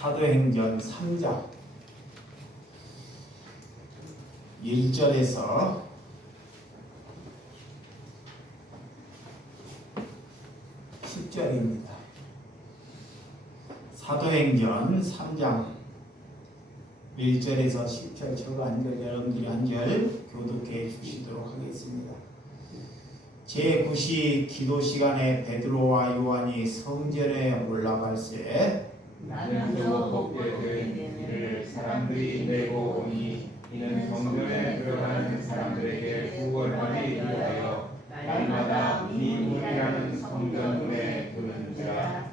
사도행전 3장 1절에서 10절입니다. 사도행전 3장 1절에서 10절 저거 한 절 여러분들이 한 절 교독해 주시도록 하겠습니다. 제9시 기도 시간에 베드로와 요한이 성전에 올라갈새 나는 곱게 된 일을 사람들이 내고 오니 이는 성전에 들어가는 사람들에게 구걸하기 위하여 날마다 미문이라는 성전문에 두는지라.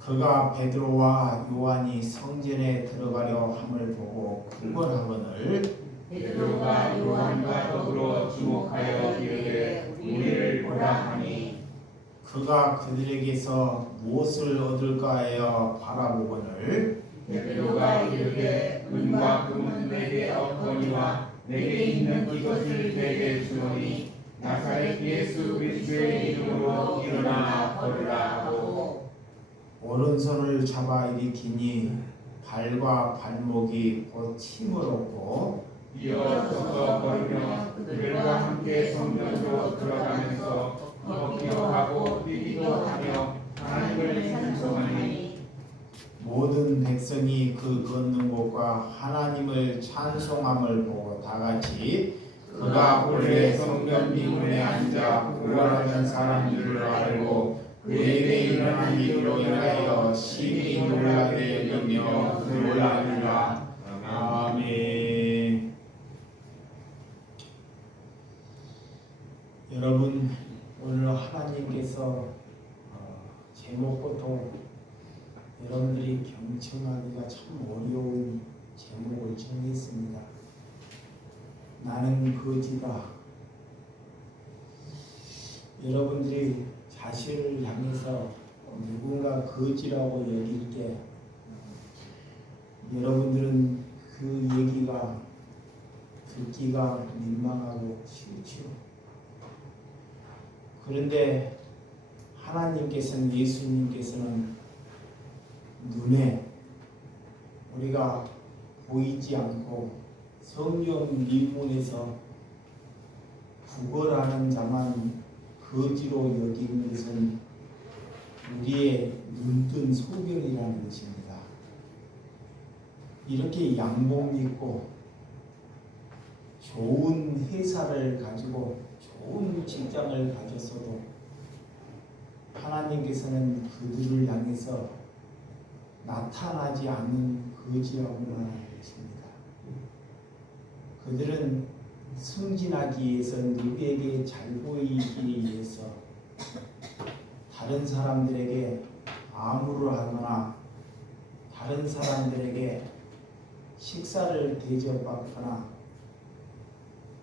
그가 베드로와 요한이 성전에 들어가려 함을 보고 구걸하거늘 베드로가 요한과 더불어 주목하여 이르되 우리를 보라 하니 그가 그들에게서 무엇을 얻을까 하여 바라보거늘 베드로가 이르되 은과 금은 내게 없거니와 내게 있는 이것을 내게 주노니 나사렛 예수 그리스도의 이름으로 일어나 걸으라 하고 오른손을 잡아 일으키니 발과 발목이 곧 힘을 얻고 이어서 걸으며 그들과 함께 성전으로 들어가면서 걷기도 하고 뛰기도 하며 하나님을 찬송하니 모든 백성이 그 걷는 곳과 하나님을 찬송함을 보고 다같이 그가 본래 성전 미문에 앉아 구걸하는 사람인 줄 알고 그에게 일어난 일로 인하여 심히 놀라게 여기며 놀라니라. 아멘. 여러분, 오늘 하나님께서 제목부터 여러분들이 경청하기가 참 어려운 제목을 정했습니다. 나는 거지다. 여러분들이 자신을 향해서 누군가 거지라고 여길 때 여러분들은 그 얘기가 듣기가 민망하고 싫죠. 그런데 하나님께서는 예수님께서는 눈에 우리가 보이지 않고 성경 미문에서 구걸하는 자만 거지로 여기는 것은 우리의 눈뜬 소견이라는 것입니다. 이렇게 양복 입고 좋은 회사를 가지고 좋은 직장을 가졌어도 하나님께서는 그들을 향해서 나타나지 않는 거지라고 말하는 것입니다. 그들은 승진하기 위해서 누구에게 잘 보이기 위해서 다른 사람들에게 암울을 하거나 다른 사람들에게 식사를 대접받거나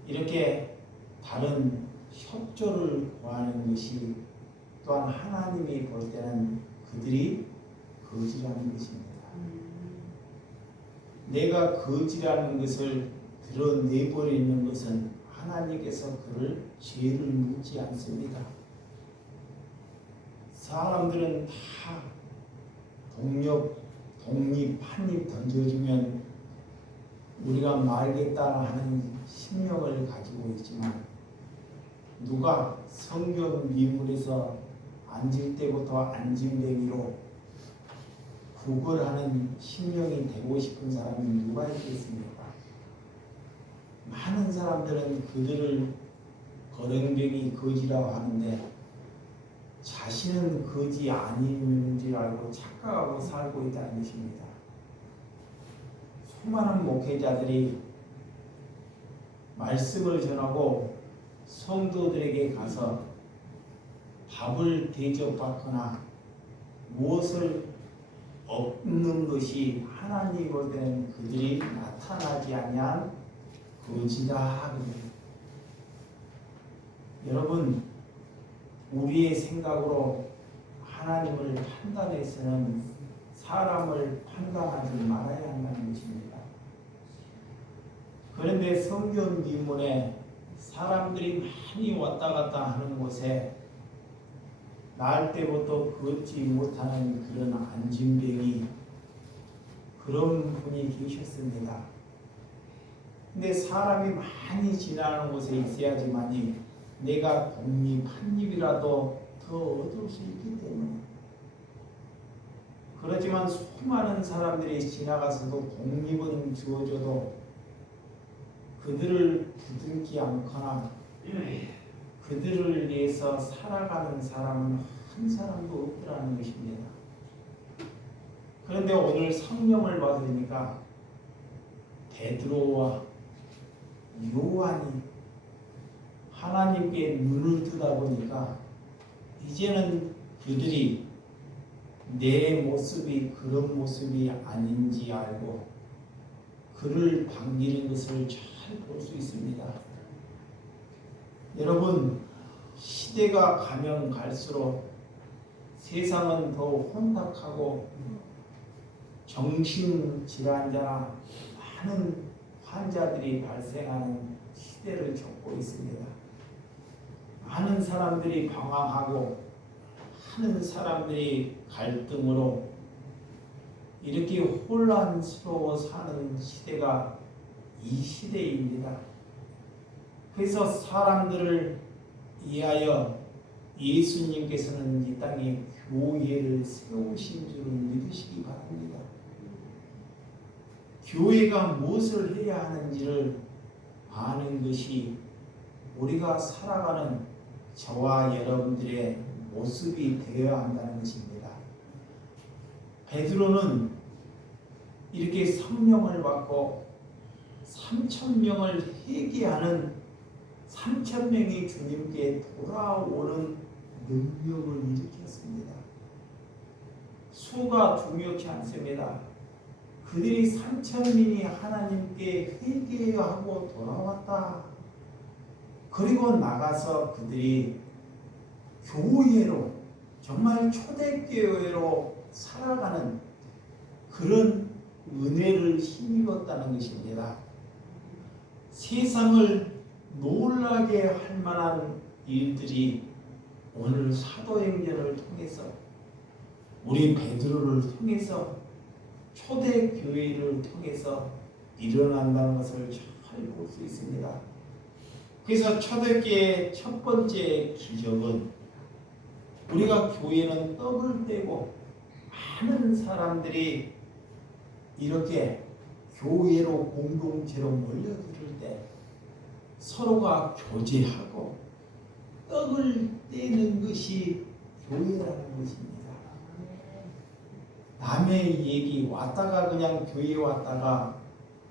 이렇게 다른 협조를 구하는 것이 또한 하나님이 볼 때는 그들이 거지라는 것입니다. 내가 거지라는 것을 드러내버리는 것은 하나님께서 그를 죄를 묻지 않습니다. 사람들은 다 독립 한 입 던져주면 우리가 말겠다 하는 신명을 가지고 있지만 누가 성경 미문에서 앉을 때부터 앉은대기로 구걸하는 신명이 되고 싶은 사람이 누가 있겠습니까? 많은 사람들은 그들을 거렁뱅이 거지라고 하는데 자신은 거지 아닌 줄 알고 착각하고 살고 있다는 것입니다. 수많은 목회자들이 말씀을 전하고 성도들에게 가서 밥을 대접받거나 무엇을 얻는 것이 하나님 볼 때는 그들이 나타나지 아니한 거지다. 여러분, 우리의 생각으로 하나님을 판단해서는 사람을 판단하지 말아야 한다는 것입니다. 그런데 성경 미문에 사람들이 많이 왔다 갔다 하는 곳에 날 때부터 걷지 못하는 그런 안진뱅이 그런 분이 계셨습니다. 근데 사람이 많이 지나는 곳에 있어야지만이 내가 독립 한 입이라도 더 얻을 수 있기 때문에. 그렇지만 수많은 사람들이 지나가서도 독립은 주어져도 그들을 부둥키 않거나 그들을 위해서 살아가는 사람은 한 사람도 없더라는 것입니다. 그런데 오늘 성령을 받으니까 베드로와 요한이 하나님께 눈을 뜨다 보니까 이제는 그들이 내 모습이 그런 모습이 아닌지 알고 그를 반기는 것을 잘 볼 수 있습니다. 여러분, 시대가 가면 갈수록 세상은 더 혼탁하고 정신질환자나 많은 환자들이 발생하는 시대를 겪고 있습니다. 많은 사람들이 방황하고 많은 사람들이 갈등으로 이렇게 혼란스러워 사는 시대가 이 시대입니다. 그래서 사람들을 위하여 예수님께서는 이 땅에 교회를 세우신 줄을 믿으시기 바랍니다. 교회가 무엇을 해야 하는지를 아는 것이 우리가 살아가는 저와 여러분들의 모습이 되어야 한다는 것입니다. 베드로는 이렇게 성령을 받고 3,000명을 회개하는 3,000명이 주님께 돌아오는 능력을 일으켰습니다. 수가 중요치 않습니다. 그들이 3,000명이 하나님께 회개하고 돌아왔다. 그리고 나가서 그들이 교회로, 정말 초대교회로 살아가는 그런 은혜를 힘입었다는 것입니다. 세상을 놀라게 할 만한 일들이 오늘 사도행전을 통해서 우리 베드로를 통해서 초대교회를 통해서 일어난다는 것을 잘 볼 수 있습니다. 그래서 초대교회의 첫 번째 기적은 우리가 교회는 떡을 떼고 많은 사람들이 이렇게 교회로 공동체로 몰려들 때 서로가 교제하고 떡을 떼는 것이 교회라는 것입니다. 남의 얘기 왔다가 그냥 교회 왔다가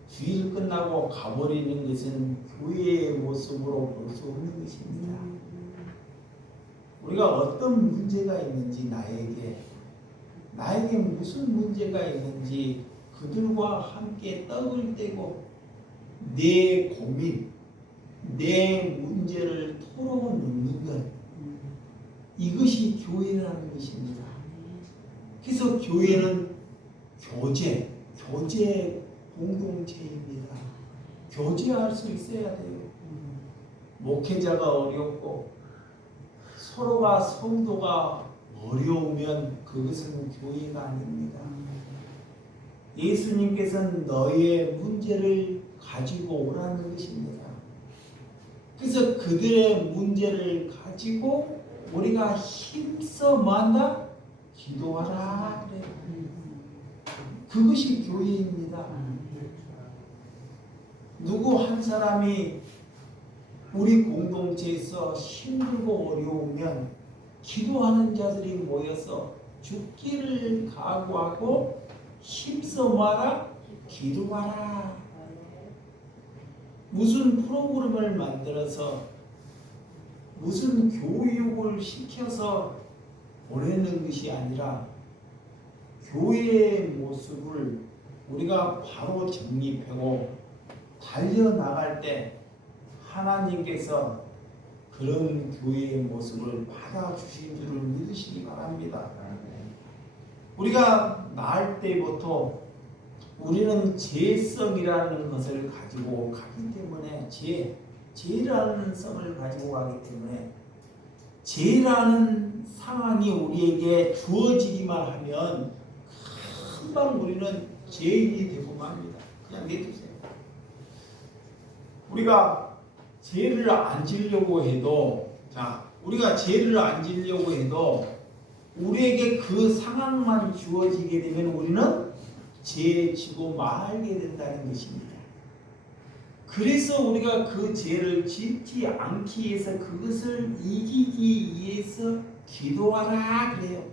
주일 끝나고 가버리는 것은 교회의 모습으로 볼 수 없는 것입니다. 우리가 어떤 문제가 있는지 나에게 무슨 문제가 있는지 그들과 함께 떡을 떼고 내 고민, 내 문제를 털어놓는 것, 이것이 교회라는 것입니다. 그래서 교회는 교제 공동체입니다. 교제할 수 있어야 돼요. 목회자가 어렵고 서로가 성도가 어려우면 그것은 교회가 아닙니다. 예수님께서는 너의 문제를 가지고 오라는 것입니다. 그래서 그들의 문제를 가지고 우리가 힘써 뭐한다? 기도하라 그래요. 그것이 교회입니다. 누구 한 사람이 우리 공동체에서 힘들고 어려우면 기도하는 자들이 모여서 죽기를 각오하고 힘써 뭐하라? 기도하라. 무슨 프로그램을 만들어서 무슨 교육을 시켜서 보내는 것이 아니라 교회의 모습을 우리가 바로 정립하고 달려나갈 때 하나님께서 그런 교회의 모습을 받아주신 줄을 믿으시기 바랍니다. 우리가 낳을 때부터 우리는 죄성이라는 것을 가지고 가기 때문에 죄라는 성을 가지고 가기 때문에 죄라는 상황이 우리에게 주어지기만 하면 금방 우리는 죄인이 되고 맙니다. 그냥 내두세요. 우리가 죄를 안 지려고 해도, 우리가 죄를 안 지려고 해도 우리에게 그 상황만 주어지게 되면 우리는 죄에 지고 말게 된다는 것입니다. 그래서 우리가 그 죄를 짓지 않기 위해서 그것을 이기기 위해서 기도하라 그래요.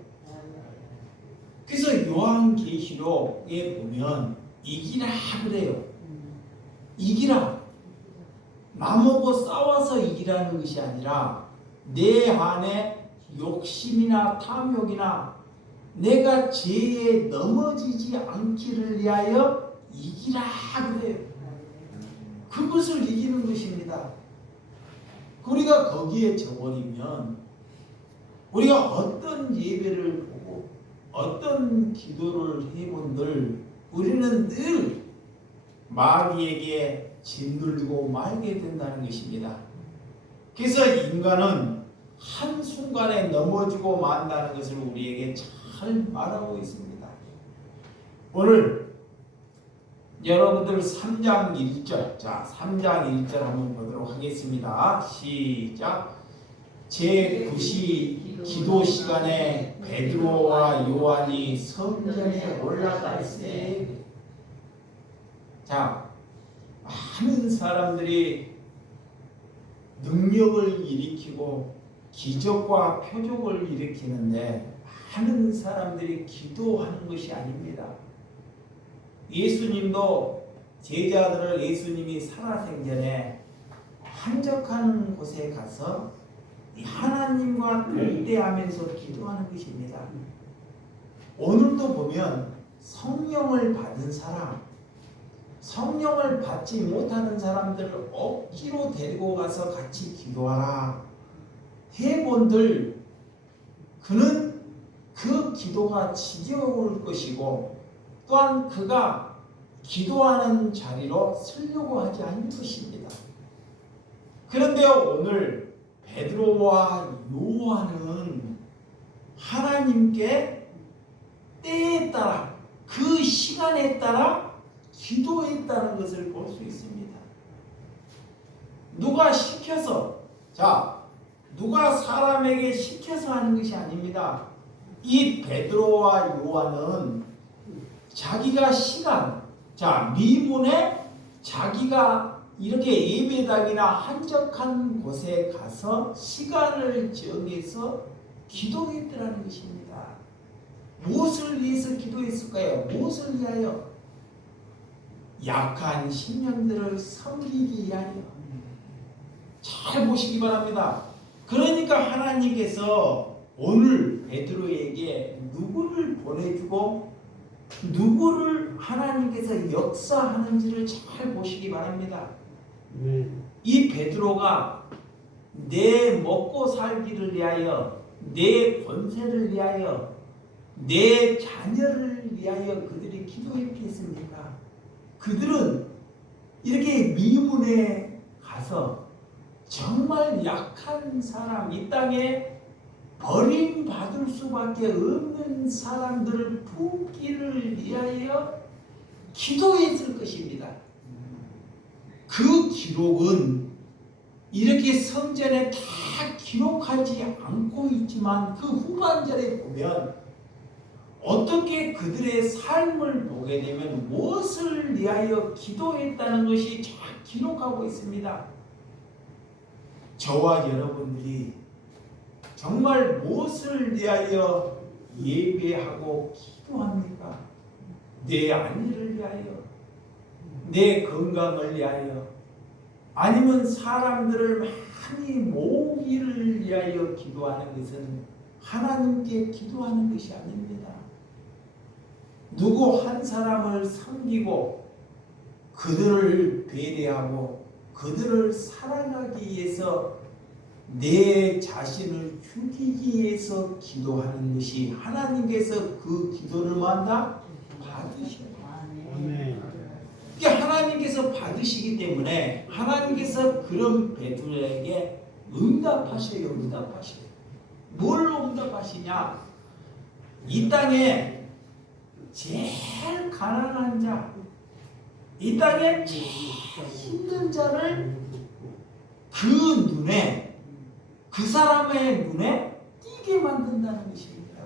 그래서 요한계시록에 보면 이기라 그래요. 이기라. 나보고 싸워서 이기라는 것이 아니라 내 안에 욕심이나 탐욕이나 내가 죄에 넘어지지 않기를 위하여 이기라 그래요. 그것을 이기는 것입니다. 우리가 거기에 져버리면 우리가 어떤 예배를 보고 어떤 기도를 해본들 우리는 늘 마귀에게 짓눌리고 말게 된다는 것입니다. 그래서 인간은 한순간에 넘어지고 만다는 것을 우리에게 잘 말하고 있습니다. 오늘 여러분들 3장 1절, 3장 1절 한번 보도록 하겠습니다. 시작. 제9시 기도 시간에 베드로와 요한이 성전에 올라갈세. 많은 사람들이 능력을 일으키고 기적과 표적을 일으키는데 많은 사람들이 기도하는 것이 아닙니다. 예수님도 제자들을 예수님이 살아생전에 한적한 곳에 가서 하나님과 대화하면서 기도하는 것입니다. 오늘도 보면 성령을 받은 사람, 성령을 받지 못하는 사람들을 억지로 데리고 가서 같이 기도하라 해본들 그는 그 기도가 지겨울 것이고 또한 그가 기도하는 자리로 서려고 하지 않을 것입니다. 그런데 오늘 베드로와 요한은 하나님께 때에 따라 그 시간에 따라 기도했다는 것을 볼 수 있습니다. 누가 시켜서, 누가 사람에게 시켜서 하는 것이 아닙니다. 이 베드로와 요한은 자기가 시간, 미문에 자기가 이렇게 예배당이나 한적한 곳에 가서 시간을 정해서 기도했더라는 것입니다. 무엇을 위해서 기도했을까요? 무엇을 위하여? 약한 심령들을 섬기기 위하여. 잘 보시기 바랍니다. 그러니까 하나님께서 오늘 베드로에게 누구를 보내주고 누구를 하나님께서 역사하는지를 잘 보시기 바랍니다. 이 베드로가 내 먹고 살기를 위하여, 내 권세를 위하여, 내 자녀를 위하여 그들이 기도했겠습니까? 그들은 이렇게 미문에 가서 정말 약한 사람, 이 땅에 버림받을 수밖에 없는 사람들을 품기를 위하여 기도했을 것입니다. 그 기록은 이렇게 성전에 다 기록하지 않고 있지만 그 후반절에 보면 어떻게 그들의 삶을 보게 되면 무엇을 위하여 기도했다는 것이 잘 기록하고 있습니다. 저와 여러분들이 정말 무엇을 위하여 예배하고 기도합니까? 내 안위를 위하여, 내 건강을 위하여, 아니면 사람들을 많이 모으기를 위하여 기도하는 것은 하나님께 기도하는 것이 아닙니다. 누구 한 사람을 섬기고 그들을 배려하고 그들을 사랑하기 위해서 내 자신을 죽이기 위해서 기도하는 것이 하나님께서 그 기도를 만나 받으셔요. 그러니까 하나님께서 받으시기 때문에 하나님께서 그런 베드로에게 응답하셔요. 뭘 응답하시냐? 이 땅에 제일 가난한 자, 이 땅에 제일 힘든 자를 그 눈에, 그 사람의 눈에 띄게 만든다는 것입니다.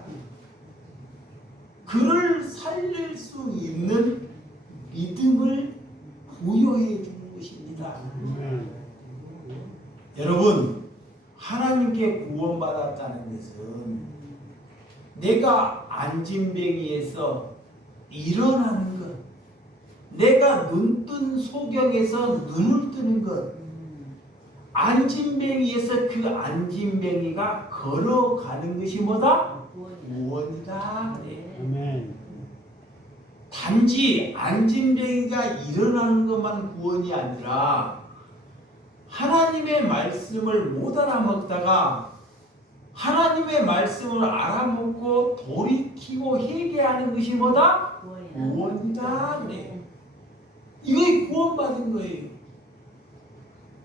그를 살릴 수 있는 믿음을 부여해 주는 것입니다. 여러분, 하나님께 구원받았다는 것은 내가 안진뱅이에서 일어나는 것, 내가 눈뜬 소경에서 눈을 뜨는 것, 안진뱅이에서 그 안진뱅이가 걸어가는 것이 뭐다? 구원이다. 네. 단지 안진뱅이가 일어나는 것만 구원이 아니라 하나님의 말씀을 못 알아먹다가 하나님의 말씀을 알아먹고 돌이키고 회개하는 것이 뭐다? 구원이다. 네. 이게 구원받은 거예요.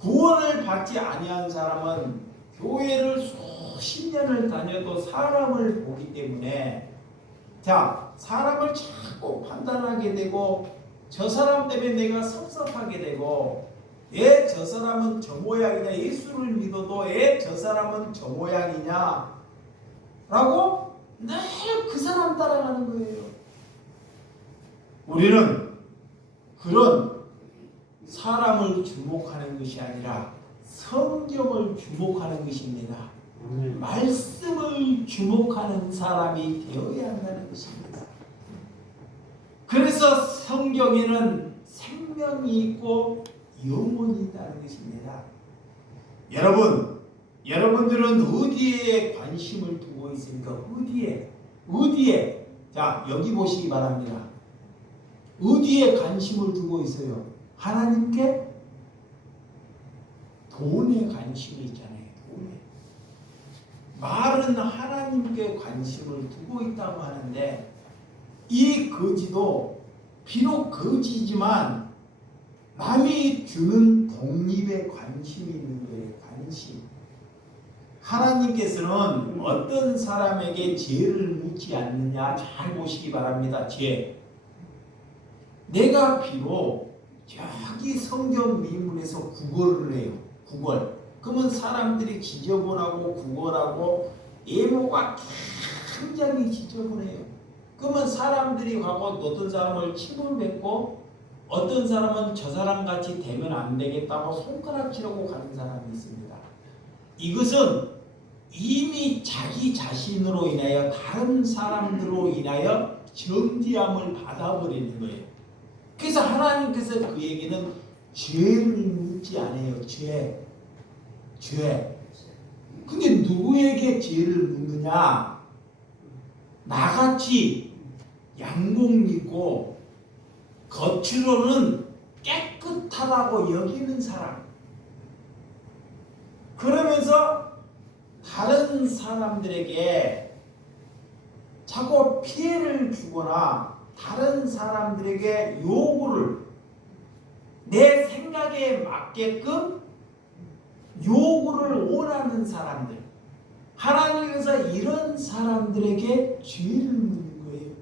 구원을 받지 아니한 사람은 교회를 수십 년을 다녀도 사람을 보기 때문에 사람을 자꾸 판단하게 되고 저 사람 때문에 내가 섭섭하게 되고 저 사람은 저 모양이냐, 예수를 믿어도 저 사람은 저 모양이냐 라고 늘 그 사람 따라가는 거예요. 우리는 그런 사람을 주목하는 것이 아니라 성경을 주목하는 것입니다. 말씀을 주목하는 사람이 되어야 한다는 것입니다. 그래서 성경에는 생명이 있고 영혼이 있다는 것입니다. 여러분들은 어디에 관심을 두고 있습니까? 어디에? 자, 여기 보시기 바랍니다. 어디에 관심을 두고 있어요? 하나님께? 돈에 관심이 있잖아요. 돈에. 말은 하나님께 관심을 두고 있다고 하는데 이 거지도 비록 거지지만 남이 주는 독립에 관심이 있는 거예요. 관심. 하나님께서는 어떤 사람에게 죄를 묻지 않느냐 잘 보시기 바랍니다. 죄. 내가 비록 저기 성경 미문에서 구걸을 해요. 구걸. 그러면 사람들이 지저분하고 구걸하고 예모가 굉장히 지저분해요. 그러면 사람들이 가고 어떤 사람을 침을 뱉고 어떤 사람은 저 사람 같이 되면 안 되겠다고 손가락질하고 가는 사람이 있습니다. 이것은 이미 자기 자신으로 인하여 다른 사람들로 인하여 정죄함을 받아버리는 거예요. 그래서 하나님께서 그에게는 죄를 묻지 않아요. 죄. 근데 누구에게 죄를 묻느냐? 나같이 양복 입고 겉으로는 깨끗하다고 여기는 사람. 그러면서 다른 사람들에게 자꾸 피해를 주거나 다른 사람들에게 요구를 내 생각에 맞게끔 요구를 원하는 사람들. 하나님께서 이런 사람들에게 죄를 묻는 거예요.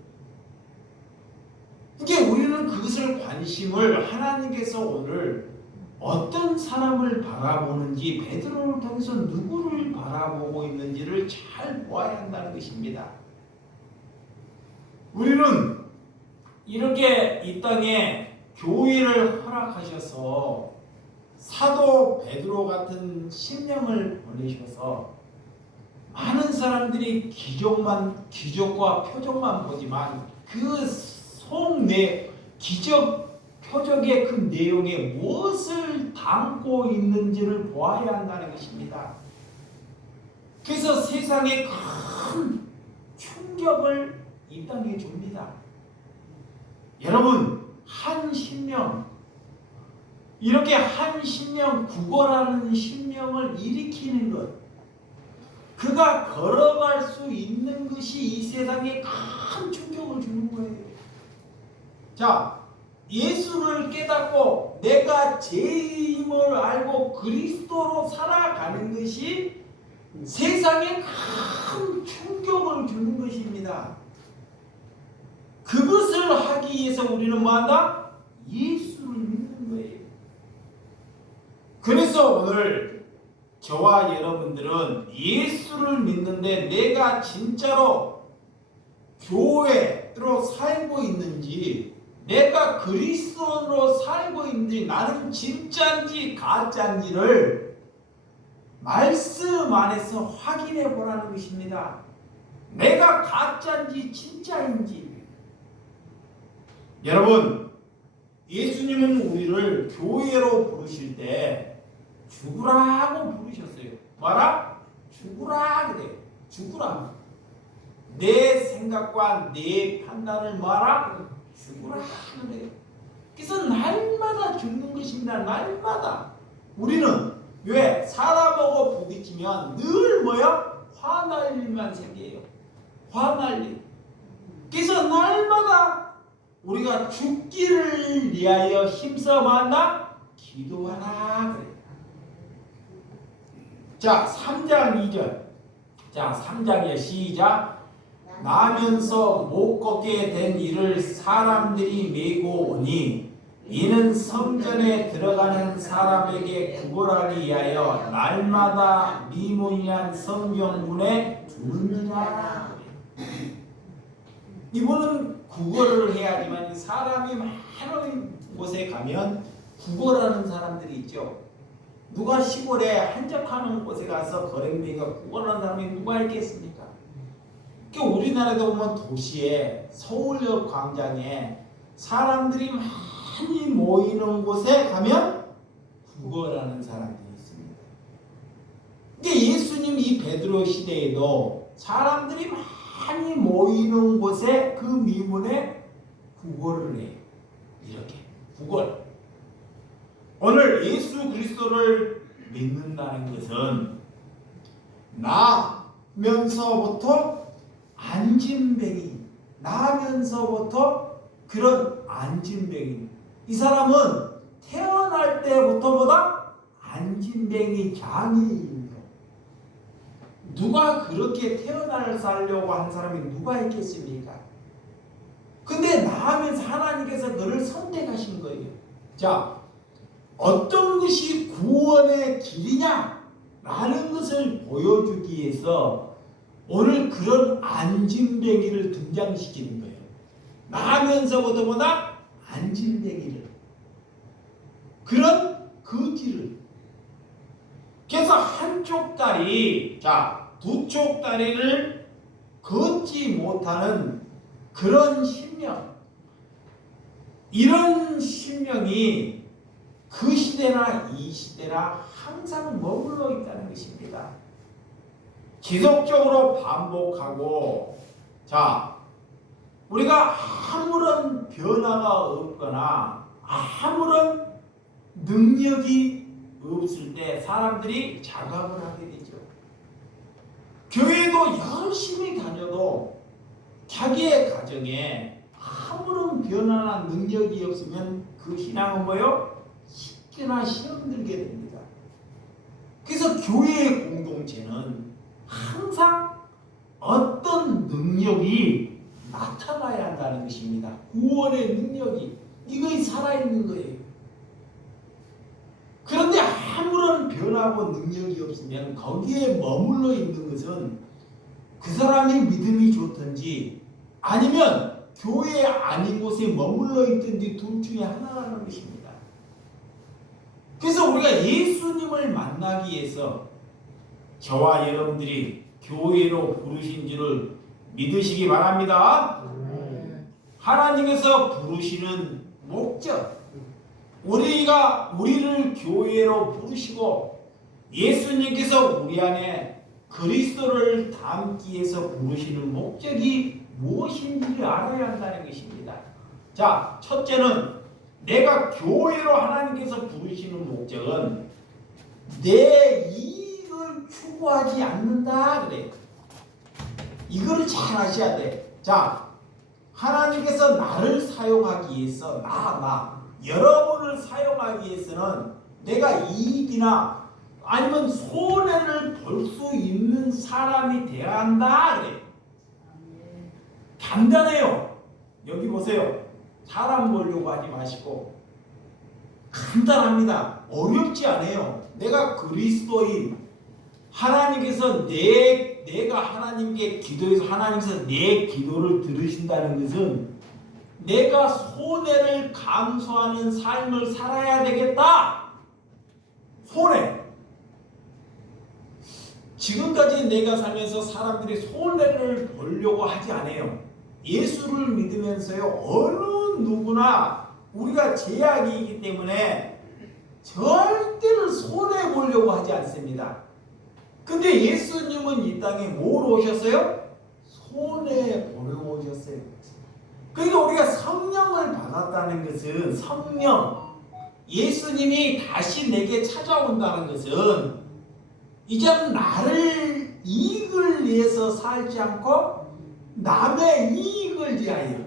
그러니까 우리는 그것을 관심을 하나님께서 오늘 어떤 사람을 바라보는지 베드로를 통해서 누구를 바라보고 있는지를 잘 보아야 한다는 것입니다. 우리는 이렇게 이 땅에 교회를 허락하셔서 사도 베드로 같은 신령을 보내셔서 많은 사람들이 기적과 표적만 보지만 그 속내 기적 표적의 그 내용에 무엇을 담고 있는지를 보아야 한다는 것입니다. 그래서 세상에 큰 충격을 이 땅에 줍니다. 여러분, 한 신령, 이렇게 한 신령, 구걸하는 신령을 일으키는 것, 그가 걸어갈 수 있는 것이 이 세상에 큰 충격을 주는 거예요. 자, 예수를 깨닫고 내가 죄임을 알고 그리스도로 살아가는 것이 세상에 큰 충격을 주는 것입니다. 그것 위해서 우리는 뭐한다? 예수를 믿는 거예요. 그래서 오늘 저와 여러분들은 예수를 믿는데 내가 진짜로 교회로 살고 있는지, 내가 그리스도로 살고 있는지, 나는 진짜인지 가짜인지를 말씀 안에서 확인해 보라는 것입니다. 내가 가짜인지 진짜인지. 여러분, 예수님은 우리를 교회로 부르실 때 죽으라고 부르셨어요. 뭐라? 죽으라 그래요. 죽으라. 내 생각과 내 판단을 뭐라? 죽으라 그래요. 그래서 날마다 죽는 것입니다. 날마다. 우리는 왜? 사람하고 부딪히면 늘 뭐야? 화날 일만 생겨요. 화날 일. 그래서 날마다 우리가 죽기를 위하여 힘써 만나 기도하라 그래요. 자, 3장 2절. 자, 3장에 시작. 나면서 못 걷게 된 이를 사람들이 메고 오니 이는 성전에 들어가는 사람에게 구걸하기 위하여 날마다 미문이한 성경문에 두느니라. 이분은 구걸을 해야지만 사람이 많은 곳에 가면 구걸하는 사람들이 있죠. 누가 시골에 한적하는 곳에 가서 거랭이가 구걸하는 사람이 누가 있겠습니까? 그러니까 우리나라도 보면 도시에 서울역 광장에 사람들이 많이 모이는 곳에 가면 구걸하는 사람들이 있습니다. 그러니까 예수님 이 베드로 시대에도 사람들이 많이 모이는 곳에 그 미문에 구걸을 해요. 이렇게 구걸. 오늘 예수 그리스도를 믿는다는 것은 나면서부터 안진뱅이, 나면서부터 그런 안진뱅이. 이 사람은 태어날 때부터보다 안진뱅이 장애입니다. 누가 그렇게 태어날 살려고 한 사람이 누가 있겠습니까? 근데 나면서 하나님께서 그를 선택하신 거예요. 자, 어떤 것이 구원의 길이냐? 라는 것을 보여주기 위해서 오늘 그런 안진뱅이를 등장시키는 거예요. 나면서부터보다 안진뱅이를. 그런 그 길을. 그래서 한쪽 다리, 자, 두쪽 다리를 걷지 못하는 그런 심령. 이런 심령이 그 시대나 이 시대나 항상 머물러 있다는 것입니다. 지속적으로 반복하고, 자, 우리가 아무런 변화가 없거나 아무런 능력이 없을 때 사람들이 자각을 하게 되죠. 교회도 열심히 다녀도 자기의 가정에 아무런 변화나 능력이 없으면 그 신앙은 뭐요? 쉽게나 시험들게 됩니다. 그래서 교회의 공동체는 항상 어떤 능력이 나타나야 한다는 것입니다. 구원의 능력이 이것이 살아있는 거예요. 그런데 아무런 변화고 능력이 없으면 거기에 머물러 있는 것은 그 사람의 믿음이 좋든지 아니면 교회 아닌 곳에 머물러 있든지 둘 중에 하나라는 것입니다. 그래서 우리가 예수님을 만나기 위해서 저와 여러분들이 교회로 부르신 줄을 믿으시기 바랍니다. 하나님께서 부르시는 목적, 우리를 교회로 부르시고 예수님께서 우리 안에 그리스도를 담기 위해서 부르시는 목적이 무엇인지를 알아야 한다는 것입니다. 자, 첫째는 내가 교회로 하나님께서 부르시는 목적은 내 이익을 추구하지 않는다 그래요. 이거를 잘 아셔야 돼. 자, 하나님께서 나를 사용하기 위해서 여러분을 사용하기 위해서는 내가 이익이나 아니면 손해를 볼 수 있는 사람이 되어야 한다 그래. 간단해요. 여기 보세요. 사람 보려고 하지 마시고 간단합니다. 어렵지 않아요. 내가 그리스도인 하나님께서 내가 하나님께 기도해서 하나님께서 내 기도를 들으신다는 것은 내가 손해를 감수하는 삶을 살아야 되겠다. 손해. 지금까지 내가 살면서 사람들이 손해를 보려고 하지 않아요. 예수를 믿으면서요, 어느 누구나 우리가 제약이기 때문에 절대로 손해 보려고 하지 않습니다. 근데 예수님은 이 땅에 뭐로 오셨어요? 손해 보려고 오셨어요. 그러니까 우리가 성령을 받았다는 것은 성령, 예수님이 다시 내게 찾아온다는 것은 이제는 나를 이익을 위해서 살지 않고 남의 이익을 위하여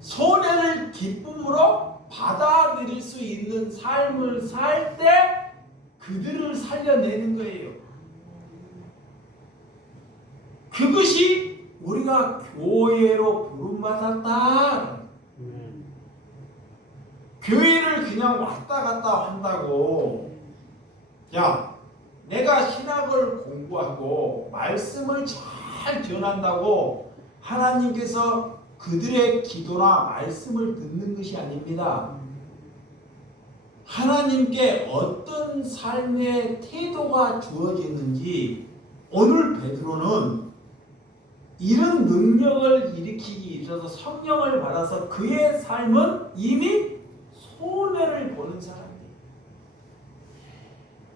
손해를 기쁨으로 받아들일 수 있는 삶을 살 때 그들을 살려내는 거예요. 그것이 우리가 교회로 부름받았다. 교회를 그냥 왔다 갔다 한다고, 야, 내가 신학을 공부하고 말씀을 잘 전한다고 하나님께서 그들의 기도나 말씀을 듣는 것이 아닙니다. 하나님께 어떤 삶의 태도가 주어지는지 오늘 베드로는 이런 능력을 일으키기 위해서 성령을 받아서 그의 삶은 이미 손해를 보는 사람이에요.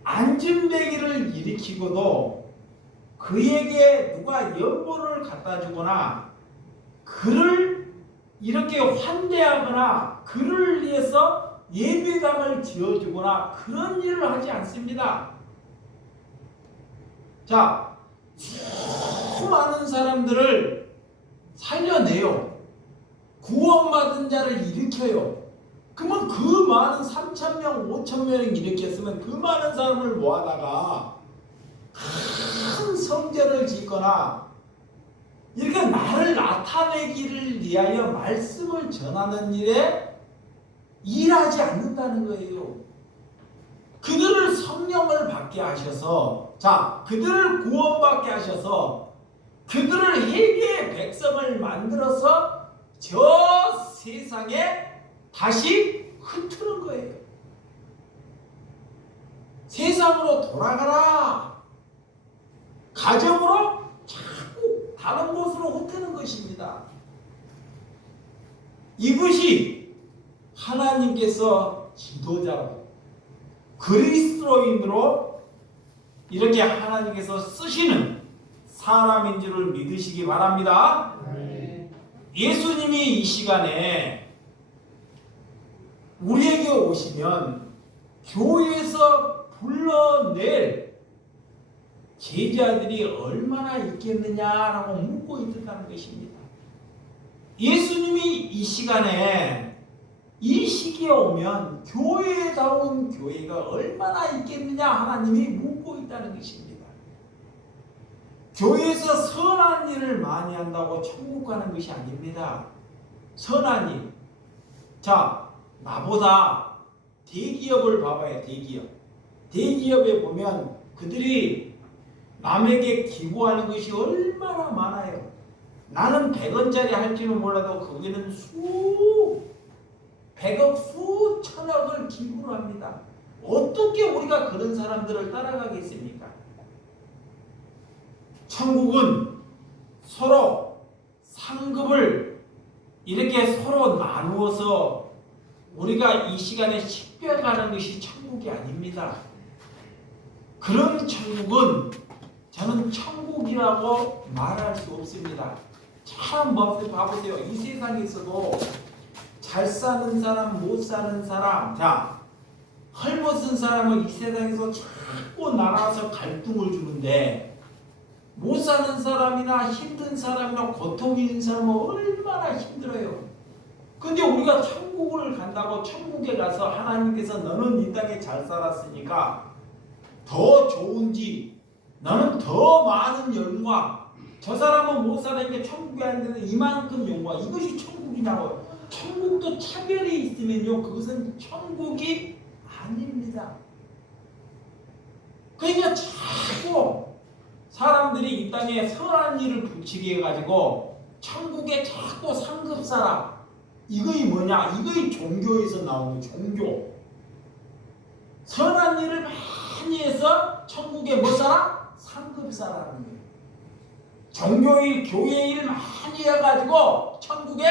안진뱅이를 일으키고도 그에게 누가 연보를 갖다 주거나 그를 이렇게 환대하거나 그를 위해서 예배당을 지어주거나 그런 일을 하지 않습니다. 자, 수많은 사람들을 살려내요. 구원받은 자를 일으켜요. 그러면 그 많은 3,000명, 5,000명을 일으켰으면 그 많은 사람을 모아다가 큰 성전을 짓거나 이렇게 나를 나타내기를 위하여 말씀을 전하는 일에 일하지 않는다는 거예요. 그들을 성령을 받게 하셔서, 자, 그들을 구원받게 하셔서 그들을 회개의 백성을 만들어서 저 세상에 다시 흩트는 거예요. 세상으로 돌아가라. 가정으로 자꾸 다른 곳으로 흩트는 것입니다. 이것이 하나님께서 지도자로 그리스도인으로 이렇게 하나님께서 쓰시는 사람인 줄을 믿으시기 바랍니다. 예수님이 이 시간에 우리에게 오시면 교회에서 불러낼 제자들이 얼마나 있겠느냐라고 묻고 있다는 것입니다. 예수님이 이 시간에 이 시기에 오면 교회다운 교회가 얼마나 있겠느냐 하나님이 묻고 있다는 것입니다. 교회에서 선한 일을 많이 한다고 천국 가는 것이 아닙니다. 선한 일. 자, 나보다 대기업을 봐봐요. 대기업에 보면 그들이 남에게 기부하는 것이 얼마나 많아요. 나는 100원짜리 할지는 몰라도 거기는 100억 수천억을 기부를 합니다. 어떻게 우리가 그런 사람들을 따라가겠습니까? 천국은 서로 상급을 이렇게 서로 나누어서 우리가 이 시간에 식별하는 것이 천국이 아닙니다. 그런 천국은 저는 천국이라고 말할 수 없습니다. 참 봐보세요. 이 세상에서도 잘 사는 사람, 못 사는 사람, 자, 헐벗은 사람은 이 세상에서 자꾸 나눠서 갈등을 주는데 못 사는 사람이나 힘든 사람이나 고통 있는 사람은 얼마나 힘들어요. 근데 우리가 천국을 간다고 천국에 가서 하나님께서 너는 이 땅에 잘 살았으니까 더 좋은지 너는 더 많은 영광, 저 사람은 못 살아니까 천국이 아닌데 이만큼 용과 이것이 천국이냐고요. 천국도 차별이 있으면요 그것은 천국이 아닙니다. 그러니까 자꾸 사람들이 이 땅에 선한 일을 붙이게 해가지고 천국에 자꾸 상급사라. 이거이 뭐냐? 이거이 종교에서 나오는 종교. 선한 일을 많이 해서 천국에 뭐 사라? 상급사라는 거예요. 종교일, 교회일 많이 해가지고 천국에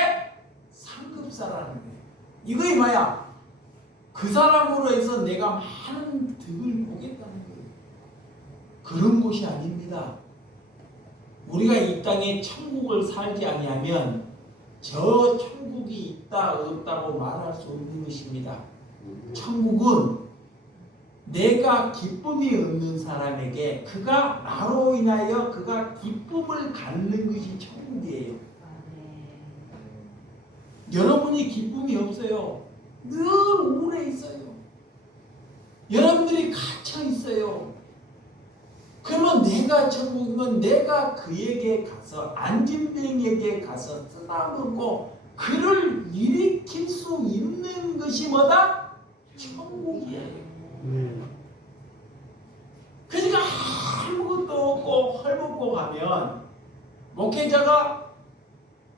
상급사라는 거예요. 이거이 뭐야? 그 사람으로 해서 내가 많은 득을 보겠다는 거예요. 그런 곳이 아닙니다. 우리가 이 땅에 천국을 살지 아니하면 저 천국이 있다 없다고 말할 수 없는 것입니다. 천국은 내가 기쁨이 없는 사람에게 그가 나로 인하여 그가 기쁨을 갖는 것이 천국이에요. 여러분이 기쁨이 없어요. 늘 우울해 있어요. 여러분들이 갇혀 있어요. 그러면 내가 천국이면 내가 그에게 가서 안진뱅에게 가서 쓰다먹고 그를 일으킬 수 있는 것이 뭐다? 천국이에요. 그러니까 아무것도 없고 헐벗고 가면 목회자가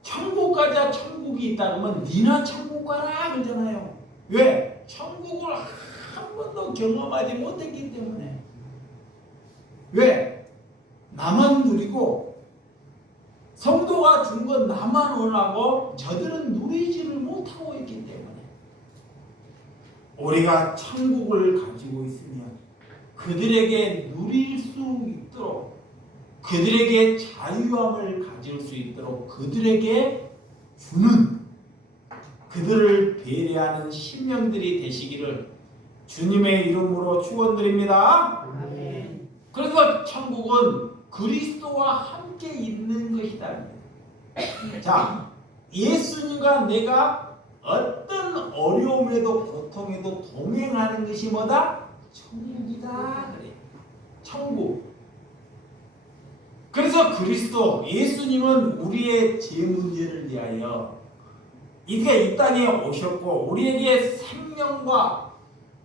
천국 가자 천국이 있다 그러면 니나 천국 가라 그러잖아요. 왜? 천국을 한 번도 경험하지 못했기 때문에. 왜? 나만 누리고 성도가 준 건 나만 원하고 저들은 누리지를 못하고 있기 때문에 우리가 천국을 가지고 있으면 그들에게 누릴 수 있도록 그들에게 자유함을 가질 수 있도록 그들에게 주는 그들을 배려하는 신령들이 되시기를 주님의 이름으로 축원드립니다. 아멘. 그래서 천국은 그리스도와 함께 있는 것이다. 자, 예수님과 내가 어떤 어려움에도 고통에도 동행하는 것이 뭐다? 천국이다. 그래. 천국. 그래서 그리스도 예수님은 우리의 죄 문제를 위하여 이 땅에 오셨고 우리에게 생명과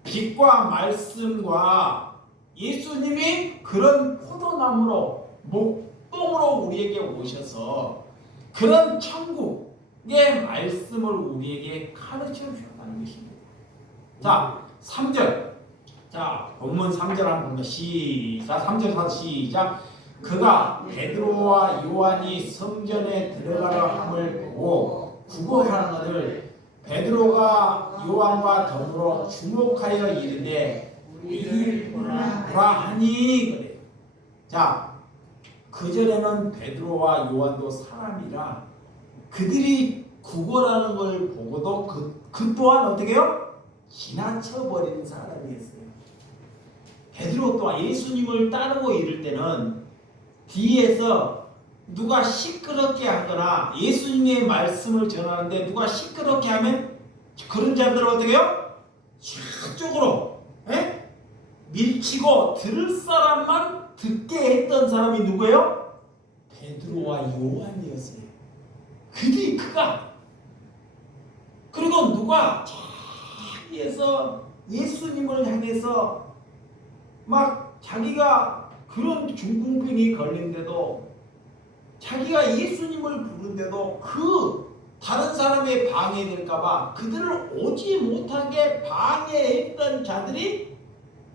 빛과 말씀과 예수님이 그런 포도나무로 목동으로 우리에게 오셔서 그런 천국의 말씀을 우리에게 가르쳐 주셨다는 것입니다. 자, 3절. 자, 본문 3절 한번 봅니다. 시작. 3절 4 시작. 그가 베드로와 요한이 성전에 들어가려 함을 보고 구걸하는을 베드로가 요한과 더불어 주목하여 이르되 이를 보라 하니 그래. 자, 그전에는 베드로와 요한도 사람이라 그들이 구걸하는 걸 보고도 그 또한 어떻게 해요? 지나쳐버리는 사람이었어요. 베드로 또한 예수님을 따르고 이럴 때는 뒤에서 누가 시끄럽게 하거나 예수님의 말씀을 전하는데 누가 시끄럽게 하면 그런 자들을 어떻게 해요? 저쪽으로 밀치고 들을 사람만 듣게 했던 사람이 누구예요? 베드로와 요한이었어요. 그가 그리고 누가 자기에서 예수님을 향해서 막 자기가 그런 중풍병이 걸린데도 자기가 예수님을 부른데도 그 다른 사람의 방해될까봐 그들을 오지 못하게 방해했던 자들이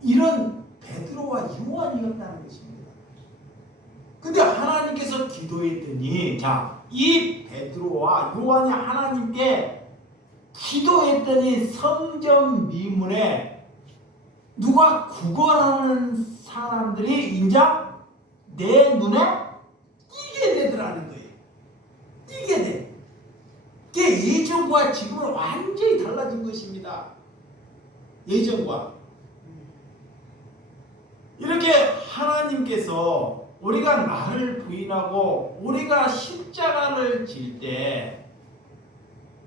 이런 베드로와 요한이었다는 것입니다. 근데 하나님께서 기도했더니 자, 이 베드로와 요한이 하나님께 기도했더니 성전 미문에 누가 구걸하는 사람들이 인자 내 눈에 띄게 되더라는 거예요. 띄게 돼. 그게 예전과 지금은 완전히 달라진 것입니다. 예전과. 이렇게 하나님께서 우리가 나를 부인하고 우리가 십자가를 질 때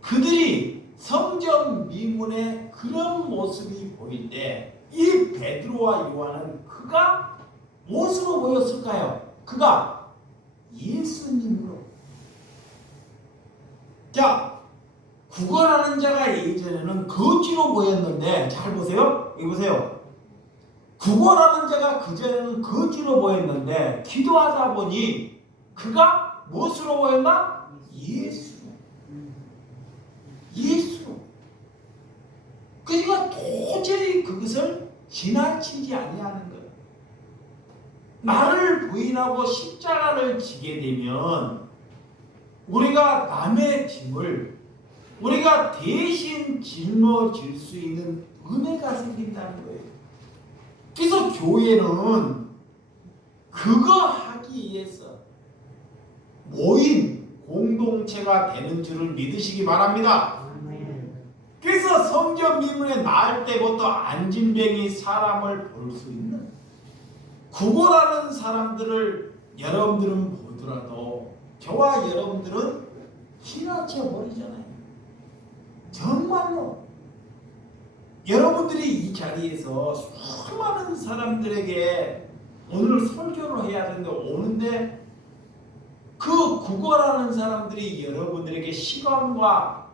그들이 성전 미문에 그런 모습이 보일 때 이 베드로와 요한은 그가 무엇으로 보였을까요? 그가 예수님으로. 자, 구걸하는 자가 예전에는 거지로 보였는데, 잘 보세요. 여기 보세요. 구걸하는 자가 그전에는 거지로 보였는데 기도하다 보니 그가 무엇으로 보였나? 예수로. 예수로. 그러니까 도저히 그것을 지나치지 아니하는 거예요. 나를 부인하고 십자가를 지게 되면 우리가 남의 짐을 우리가 대신 짊어질 수 있는 은혜가 생긴다는 거예요. 그래서 교회는 그거 하기 위해서 모인 공동체가 되는 줄을 믿으시기 바랍니다. 그래서 성전 미문에 나을 때부터 안진뱅이 사람을 볼 수 있는 구걸하는 사람들을 여러분들은 보더라도 저와 여러분들은 지나쳐 버리잖아요. 정말로 여러분들이 이 자리에서 수많은 사람들에게 오늘 설교를 해야 되는데 오는데 그 구걸하는 사람들이 여러분들에게 시간과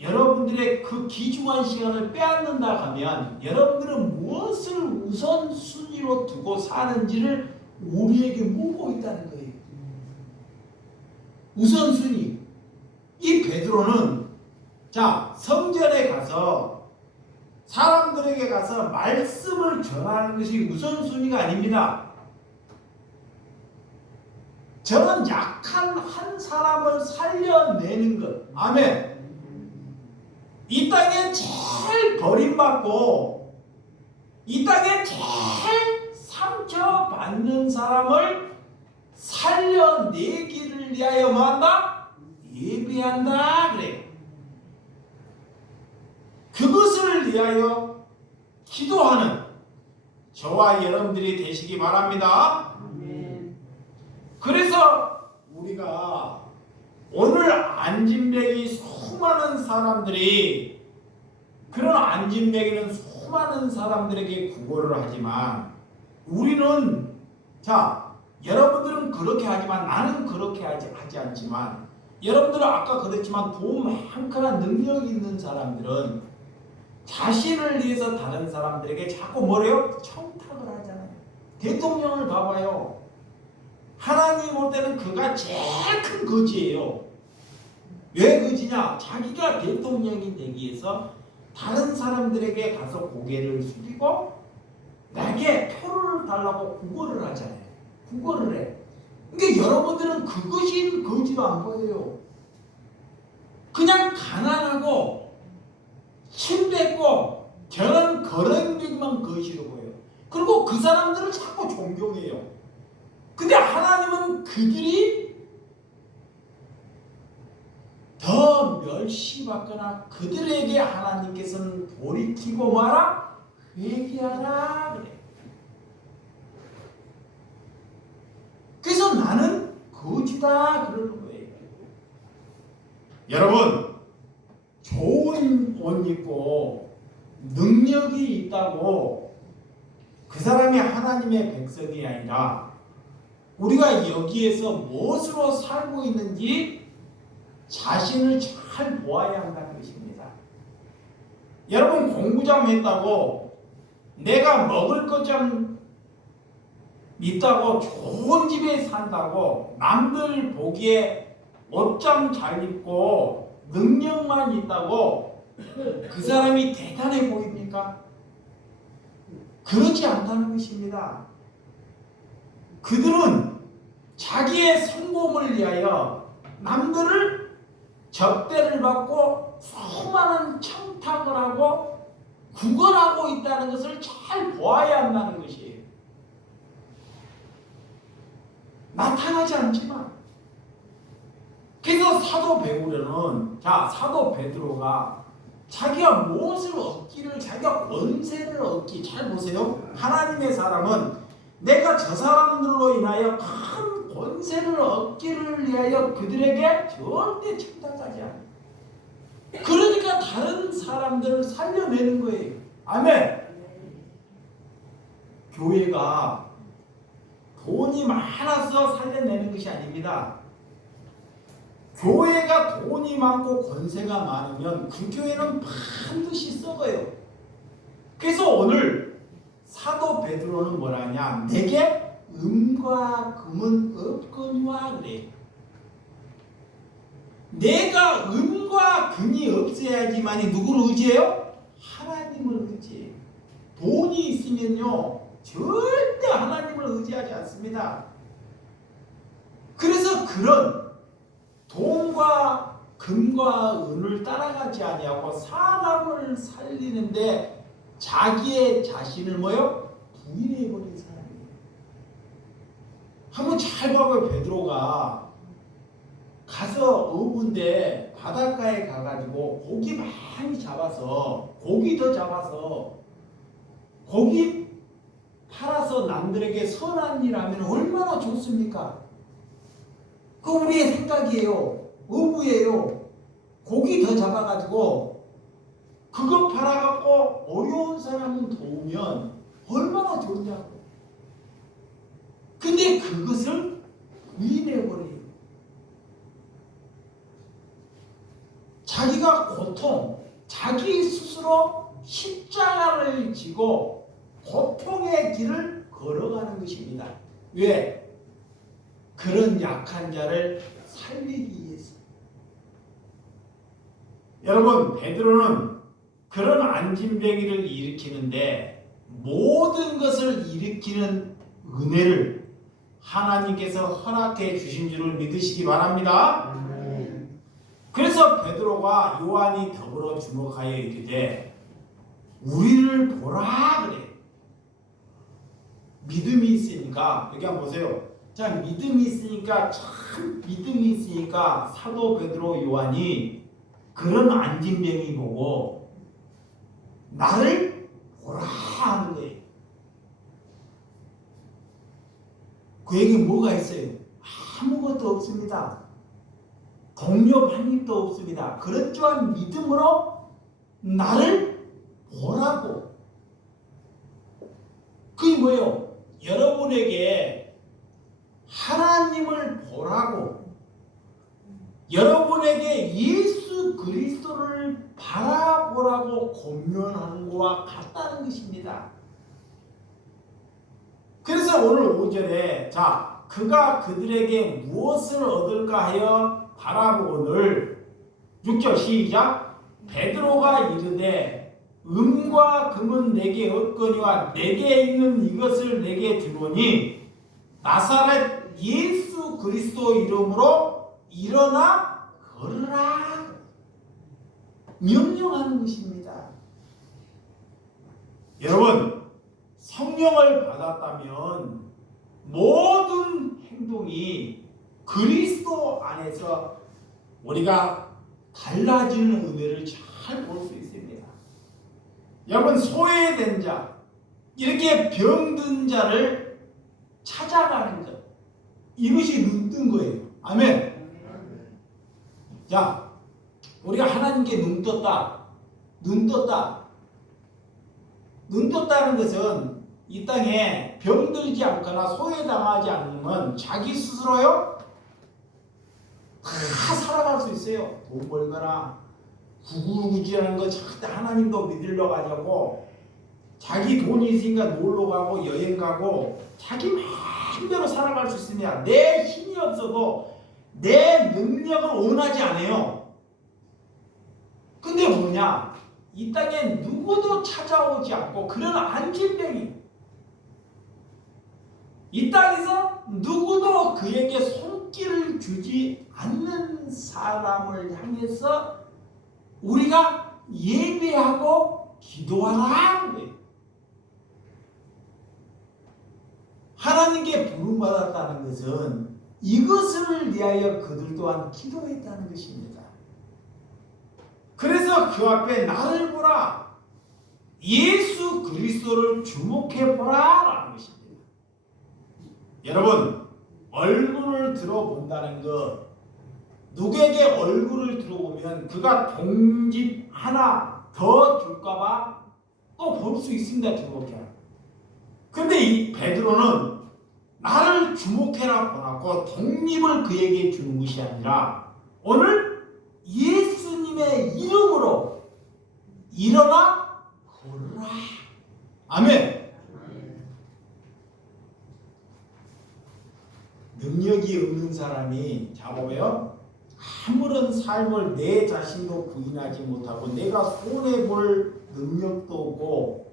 여러분들의 그 귀중한 시간을 빼앗는다 하면 여러분들은 무엇을 우선순위로 두고 사는지를 우리에게 묻고 있다는 거예요. 우선순위. 이 베드로는 자 성전에 가서 사람들에게 가서 말씀을 전하는 것이 우선순위가 아닙니다. 저는 약한 한 사람을 살려내는 것. 아멘. 이 땅에 제일 버림받고 이 땅에 제일 상처받는 사람을 살려내기를 위하여 뭐한다? 예배한다 그래. 그것을 위하여 기도하는 저와 여러분들이 되시기 바랍니다. 그래서 우리가 오늘 안진뱅이 수많은 사람들이 그런 안진뱅이는 수많은 사람들에게 구걸을 하지만 우리는 자 여러분들은 그렇게 하지만 나는 그렇게 하지 않지만 여러분들은 아까 그랬지만 돈 많거나 능력이 있는 사람들은 자신을 위해서 다른 사람들에게 자꾸 뭐래요? 청탁을 하잖아요. 대통령을 봐봐요. 하나님 볼 때는 그가 제일 큰 거지예요. 왜 거지냐? 자기가 대통령이 되기 위해서 다른 사람들에게 가서 고개를 숙이고 나에게 표를 달라고 구걸을 하잖아요. 구걸을 해. 그러니까 여러분들은 그것이 거지도 안 보여요. 그냥 가난하고 힘들고 저런 거렁뱅이만 거지로 보여요. 그리고 그 사람들을 자꾸 존경해요. 근데 하나님은 그들이 더 멸시받거나 그들에게 하나님께서는 돌이키고 마라 회개하라 그래. 그래서 나는 거지다 그러는 거예요. 여러분 좋은 옷 입고 능력이 있다고 그 사람이 하나님의 백성이 아니라 우리가 여기에서 무엇으로 살고 있는지 자신을 잘 보아야 한다는 것입니다. 여러분 공부 좀 했다고 내가 먹을 것 좀 있다고 좋은 집에 산다고 남들 보기에 옷 좀 잘 입고 능력만 있다고 그 사람이 대단해 보입니까? 그렇지 않다는 것입니다. 그들은 자기의 성공을 위하여 남들을 접대를 받고 수많은 청탁을 하고 구걸하고 있다는 것을 잘 보아야 한다는 것이에요. 나타나지 않지만 그래서 사도 베드로는 사도 베드로가 자기가 무엇을 얻기를 자기가 권세를 얻기 잘 보세요. 하나님의 사람은 내가 저 사람들로 인하여 큰 권세를 얻기를 위하여 그들에게 절대 청탁하지 않아요. 그러니까 다른 사람들을 살려내는 거예요. 아멘. 교회가 돈이 많아서 살려내는 것이 아닙니다. 교회가 돈이 많고 권세가 많으면 그 교회는 반드시 썩어요. 그래서 오늘 사도 베드로는 뭐라냐? 내게 은과 금은 없거니와 그래. 내가 은과 금이 없어야지만이 누구를 의지해요? 하나님을 의지해요. 돈이 있으면요 절대 하나님을 의지하지 않습니다. 그래서 그런 돈과 금과 은을 따라가지 아니하고 사람을 살리는데 자기의 자신을 뭐요? 부인해버린 사람이에요. 한번 잘 봐봐요. 베드로가 가서 어부인데 바닷가에 가가지고 고기 많이 잡아서 고기 더 잡아서 고기 팔아서 남들에게 선한 일 하면 얼마나 좋습니까? 그 우리의 생각이에요. 어부예요. 고기 더 잡아가지고 그거 팔아갖고 어려운 사람은 도우면 얼마나 좋냐고. 근데 그것을 부인해버려요. 자기가 고통, 자기 스스로 십자가를 지고 고통의 길을 걸어가는 것입니다. 왜? 그런 약한 자를 살리기 위해서. 여러분, 베드로는 그런 안진뱅이를 일으키는데 모든 것을 일으키는 은혜를 하나님께서 허락해 주신 줄을 믿으시기 바랍니다. 그래서 베드로가 요한이 더불어 주목하여 이르되 우리를 보라 그래. 믿음이 있으니까 여기 한번 보세요. 자, 믿음이 있으니까 참 믿음이 있으니까 사도 베드로 요한이 그런 안진뱅이 보고 나를 보라 하는 거예요. 그에게 뭐가 있어요? 아무것도 없습니다. 동료 반입도 없습니다. 그렇지만 믿음으로 나를 보라고. 그게 뭐예요? 여러분에게 하나님을 보라고, 여러분에게 예수 그리스도를 바라보라고 권면하는 것과 같다는 것입니다. 그래서 오늘 5절에 자, 그가 그들에게 무엇을 얻을까 하여 바라보거늘 6절 시작. 베드로가 이르되 은과 금은 내게 없거니와 내게 있는 이것을 내게 주노니 나사렛 예수 그리스도 이름으로 일어나 걸으라 명령하는 것입니다. 여러분, 성령을 받았다면 모든 행동이 그리스도 안에서 우리가 달라지는 은혜를 잘 볼 수 있습니다. 여러분, 소외된 자, 이렇게 병든 자를 찾아가는 것, 이것이 눈뜬 거예요. 아멘. 자, 우리가 하나님께 눈 떴다. 눈 떴다는 것은 이 땅에 병들지 않거나 소외당하지 않으면 자기 스스로요 다 살아갈 수 있어요. 돈 벌거나 구구구지하는 거 절대 하나님도 믿으러 가자고 자기 돈이 있으니까 놀러 가고 여행 가고 자기 마음대로 살아갈 수 있습니다. 내 힘이 없어도 내 능력을 원하지 않아요. 근데 뭐냐? 이 땅에 누구도 찾아오지 않고 그런 안진뱅이, 이 땅에서 누구도 그에게 손길을 주지 않는 사람을 향해서 우리가 예배하고 기도하라. 하나님께 부름받았다는 것은 이것을 위하여 그들 또한 기도했다는 것입니다. 그래서 그 앞에 나를 보라, 예수 그리스도를 주목해 보라라는 것입니다. 여러분, 얼굴을 들어본다는 것, 누구에게 얼굴을 들어보면 그가 동집 하나 더 줄까봐 또 볼 수 있습니다. 주목해. 근데 이 베드로는 나를 주목해라 보라고 독립을 그에게 주는 것이 아니라 오늘 예수님의 이름으로 일어나 걸으라. 아멘. 능력이 없는 사람이 자보면 아무런 삶을 내 자신도 부인하지 못하고 내가 손해볼 능력도 없고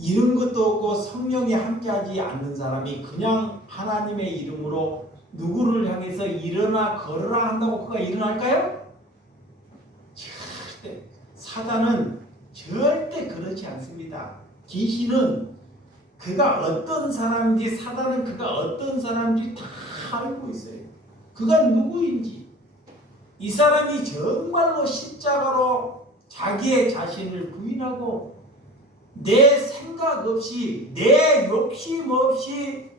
이런 것도 없고 성령이 함께하지 않는 사람이 그냥 하나님의 이름으로 누구를 향해서 일어나 걸으라 한다고 그가 일어날까요? 절대. 사단은 절대 그렇지 않습니다. 귀신은 그가 어떤 사람인지, 사단은 그가 어떤 사람인지 다 알고 있어요. 그가 누구인지. 이 사람이 정말로 십자가로 자기의 자신을 부인하고 내 생각 없이, 내 욕심 없이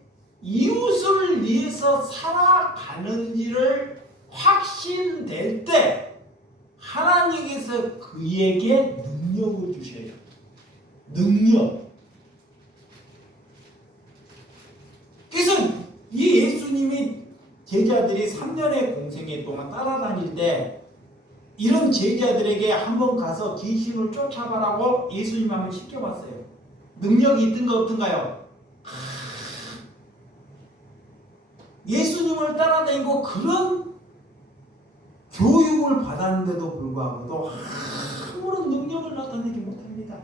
이웃을 위해서 살아가는지를 확신될 때 하나님께서 그에게 능력을 주셔요. 능력. 그래서 이 예수님이 제자들이 3년의 공생애 동안 따라다닐 때 이런 제자들에게 한번 가서 귀신을 쫓아가라고 예수님 한번 시켜봤어요. 능력이 있든가 없든가요? 예수님을 따라다니고 그런 교육을 받았는데도 불구하고도 아무런 능력을 나타내지 못합니다.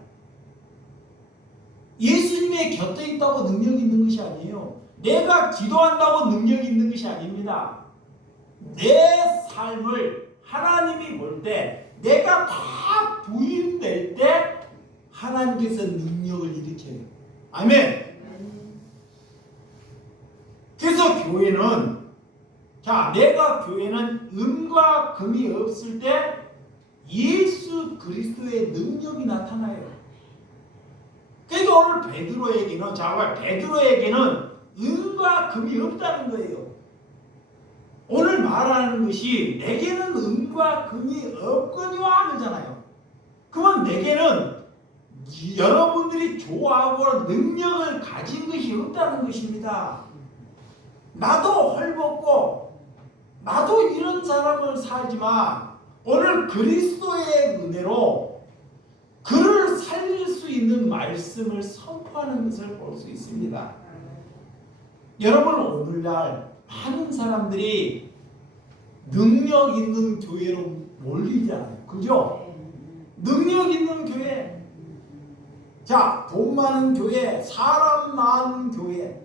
예수님의 곁에 있다고 능력이 있는 것이 아니에요. 내가 기도한다고 능력이 있는 것이 아닙니다. 내 삶을 하나님이 볼 때 내가 다 부인될 때 하나님께서 능력을 일으켜요. 아멘. 그래서 교회는 내가 교회는 음과 금이 없을 때 예수 그리스도의 능력이 나타나요. 그러니까 오늘 베드로에게는 음과 금이 없다는 거예요. 오늘 말하는 것이 내게는 음과 금이 없거니와 그러잖아요. 그러면 내게는 여러분들이 좋아하고 능력을 가진 것이 없다는 것입니다. 나도 헐벗고 나도 이런 사람을 살지만 오늘 그리스도의 은혜로 그를 살릴 수 있는 말씀을 선포하는 것을 볼 수 있습니다. 여러분, 오늘날 많은 사람들이 능력 있는 교회로 몰리잖아요. 그죠? 능력 있는 교회. 돈 많은 교회, 사람 많은 교회.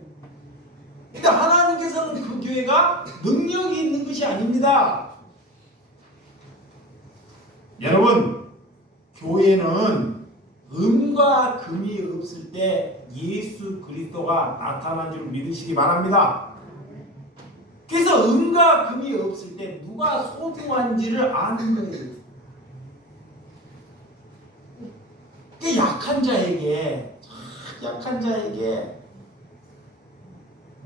그러니까 하나님께서는 그 교회가 능력이 있는 것이 아닙니다. 여러분, 교회는 음과 금이 없을 때 예수 그리스도가 나타난 줄 믿으시기 바랍니다. 그래서 음과 금이 없을 때 누가 소중한지를 아는 거예요. 약한 자에게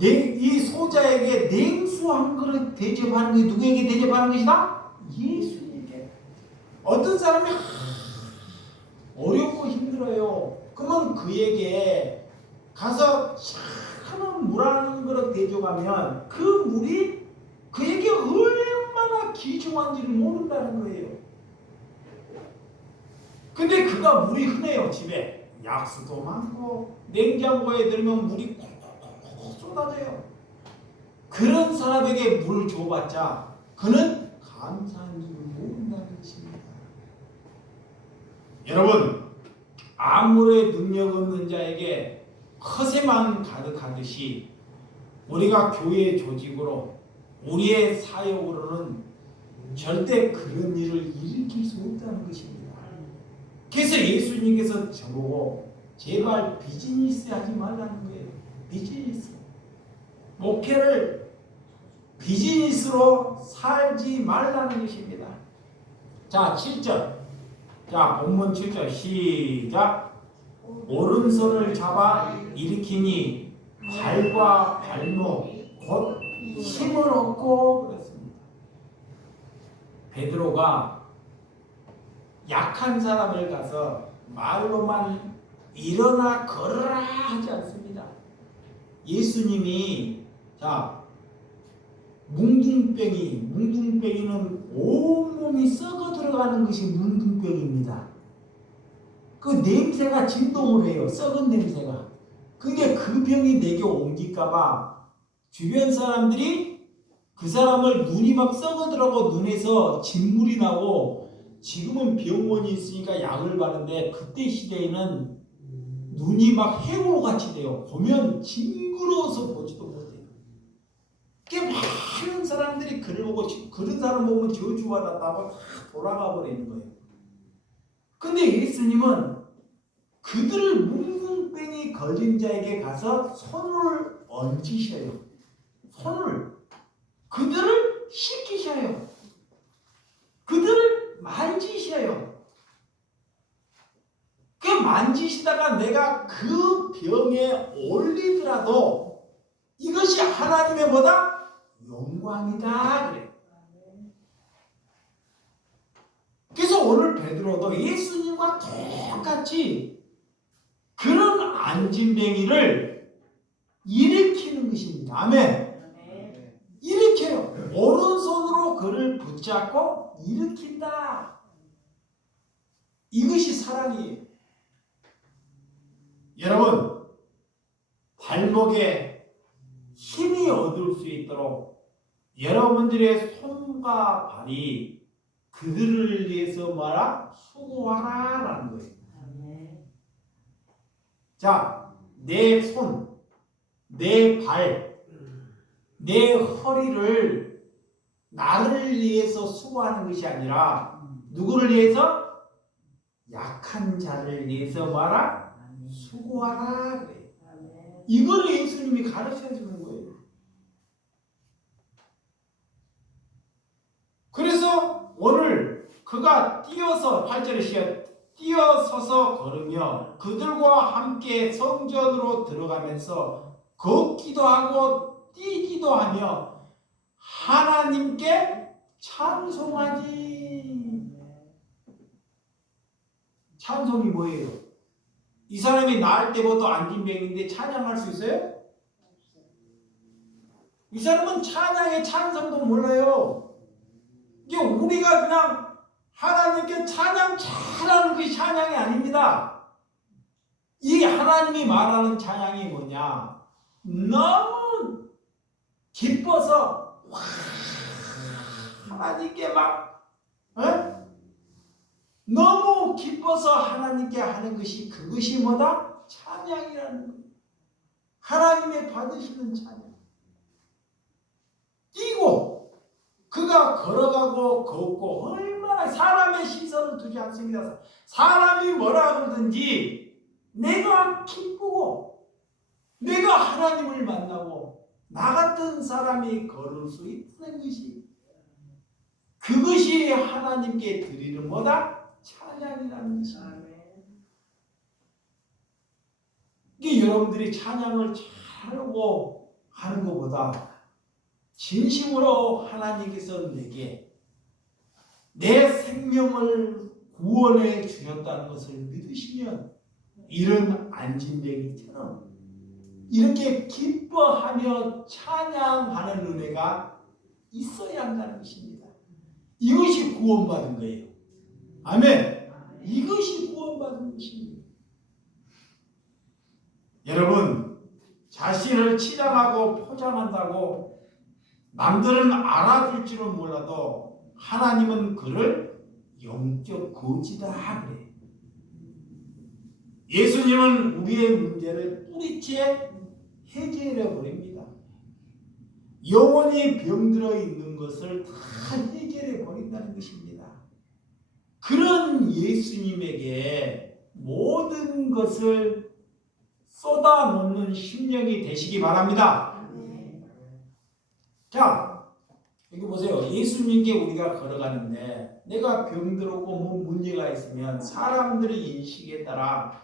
이 소자에게 냉수 한 그릇 대접하는 게 누구에게 대접하는 것이다? 예수님께. 어떤 사람이 어렵고 힘들어요. 그러면 그에게 가서 차가운 물 한 그릇 대접하면 그 물이 그에게 얼마나 귀중한지를 모른다는 거예요. 근데 그가 물이 흔해요. 집에 약수도 많고 냉장고에 들면 물이 콕콕콕 쏟아져요. 그런 사람에게 물을 줘봤자 그는 감사한 줄을 모른다는 것입니다. 여러분, 아무리 능력 없는 자에게 허세만 가득하듯이 우리가 교회 조직으로 우리의 사역으로는 절대 그런 일을 일으킬 수 없다는 것입니다. 그래서 예수님께서 저보고 제발 비즈니스 하지 말라는 거예요. 비즈니스. 목회를 비즈니스로 살지 말라는 것입니다. 7절. 본문 7절 시작. 오른손을 잡아 일으키니 발과 발목 곧 힘을 얻고 그랬습니다. 베드로가 약한 사람을 가서 말로만 일어나 걸으라 하지 않습니다. 예수님이 자 뭉둥병이는 온몸이 썩어 들어가는 것이 뭉둥병입니다. 그 냄새가 진동을 해요. 썩은 냄새가. 그게 그 병이 내게 옮길까봐 주변 사람들이 그 사람을 눈이 막 썩어 들어가고 눈에서 진물이 나고 지금은 병원이 있으니까 약을 바르는데 그때 시대에는 눈이 막 해골 같이 돼요. 보면 징그러워서 보지도 못해요. 그 많은 사람들이 그를 보고 그런 사람 보면 저주받았다고 다 돌아가 버리는 거예요. 근데 예수님은 그들을 뭉둥병이 걸린 자에게 가서 손을 얹으셔요. 손을 그들을 씻기셔요. 그들을 만지셔요. 그 만지시다가 내가 그 병에 올리더라도 이것이 하나님의 보다 영광이다 그래. 그래서 오늘 베드로도 예수님과 똑같이 그런 안진뱅이를 일으키는 것입니다. 아멘. 일으켜요. 오른손으로 그를 붙잡고 일으킨다. 이것이 사랑이에요. 여러분, 발목에 힘이 얻을 수 있도록 여러분들의 손과 발이 그들을 위해서 뭐라? 수고하라 라는 거예요. 자, 내 손, 내 발, 내 허리를 나를 위해서 수고하는 것이 아니라 누구를 위해서? 약한 자를 위해서 뭐라? 수고하라 그래요. 이걸 예수님이 가르쳐 주는 거예요. 그래서 오늘 그가 뛰어서 8절에 시작 뛰어서서 걸으며 그들과 함께 성전으로 들어가면서 걷기도 하고 뛰기도 하며 하나님께 찬송하지. 찬송이 뭐예요? 이 사람이 나을 때부터 안진병인데 찬양할 수 있어요? 이 사람은 찬양의 찬송도 몰라요. 이게 우리가 그냥 하나님께 찬양 잘하는 게 찬양이 아닙니다. 이 하나님이 말하는 찬양이 뭐냐? 너무 기뻐서 하나님께 막 너무 기뻐서 하나님께 하는 것이 그것이 뭐다? 찬양이라는 거예요. 하나님의 받으시는 찬양. 뛰고 그가 걸어가고 걷고 얼마나 사람의 시선을 두지 않습니다. 사람이 뭐라 그러든지 내가 기쁘고 내가 하나님을 만나고 나 같은 사람이 걸을 수 있는 것이 그것이 하나님께 드리는 뭐다? 찬양이라는 것입니다. 이게 여러분들이 찬양을 잘하고 하는 것보다 진심으로 하나님께서 내게 내 생명을 구원해 주셨다는 것을 믿으시면 이런 안진뱅이처럼 이렇게 기뻐하며 찬양하는 은혜가 있어야 한다는 것입니다. 이것이 구원받은 거예요. 아멘. 이것이 구원받은 것입니다. 여러분, 자신을 치장하고 포장한다고 남들은 알아줄지는 몰라도 하나님은 그를 영적 거지다 그래. 예수님은 우리의 문제를 뿌리째 해결해 버립니다. 영원히 병들어 있는 것을 다 해결해 버린다는 것입니다. 그런 예수님에게 모든 것을 쏟아놓는 심령이 되시기 바랍니다. 자, 여기 보세요. 예수님께 우리가 걸어가는데 내가 병들었고 뭐 문제가 있으면 사람들의 인식에 따라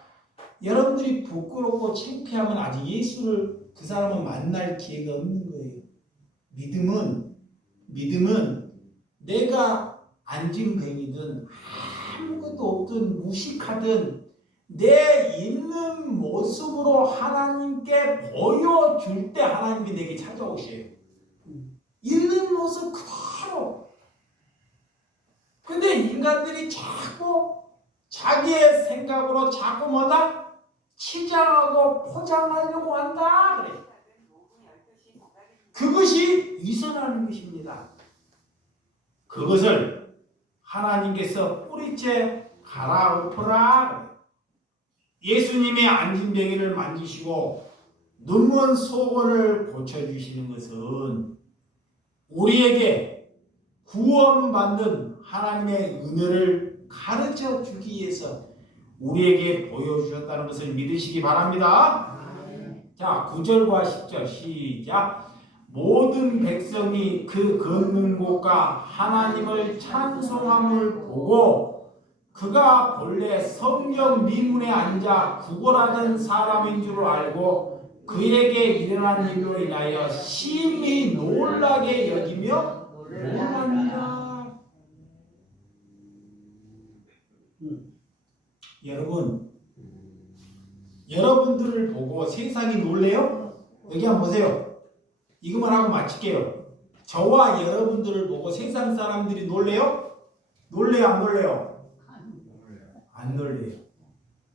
여러분들이 부끄럽고 창피하면 아직 예수를 그 사람은 만날 기회가 없는 거예요. 믿음은 내가 안진뱅이든 아무것도 없든 무식하든 내 있는 모습으로 하나님께 보여줄 때 하나님이 내게 찾아오세요. 있는 모습 그대로. 근데 인간들이 자꾸 자기의 생각으로 자꾸 뭐다? 치장하고 포장하려고 한다. 그래. 그것이 위선하는 것입니다. 그것을 하나님께서 뿌리째 갈아엎어라. 예수님의 안진뱅이를 만지시고 눈먼 소원을 고쳐주시는 것은 우리에게 구원받는 하나님의 은혜를 가르쳐 주기 위해서 우리에게 보여주셨다는 것을 믿으시기 바랍니다. 자, 9절과 10절 시작. 모든 백성이 그 걷는 곳과 하나님을 찬송함을 보고 그가 본래 성령 미문에 앉아 구걸하던 사람인 줄 알고 그에게 일어난 일로 인하여 심히 놀라게 여기며 놀랍니다. 여러분들을 보고 세상이 놀래요? 여기 한번 보세요. 이것만 하고 마칠게요. 저와 여러분들을 보고 세상 사람들이 놀래요? 놀래요? 안 놀래요? 안 놀래요.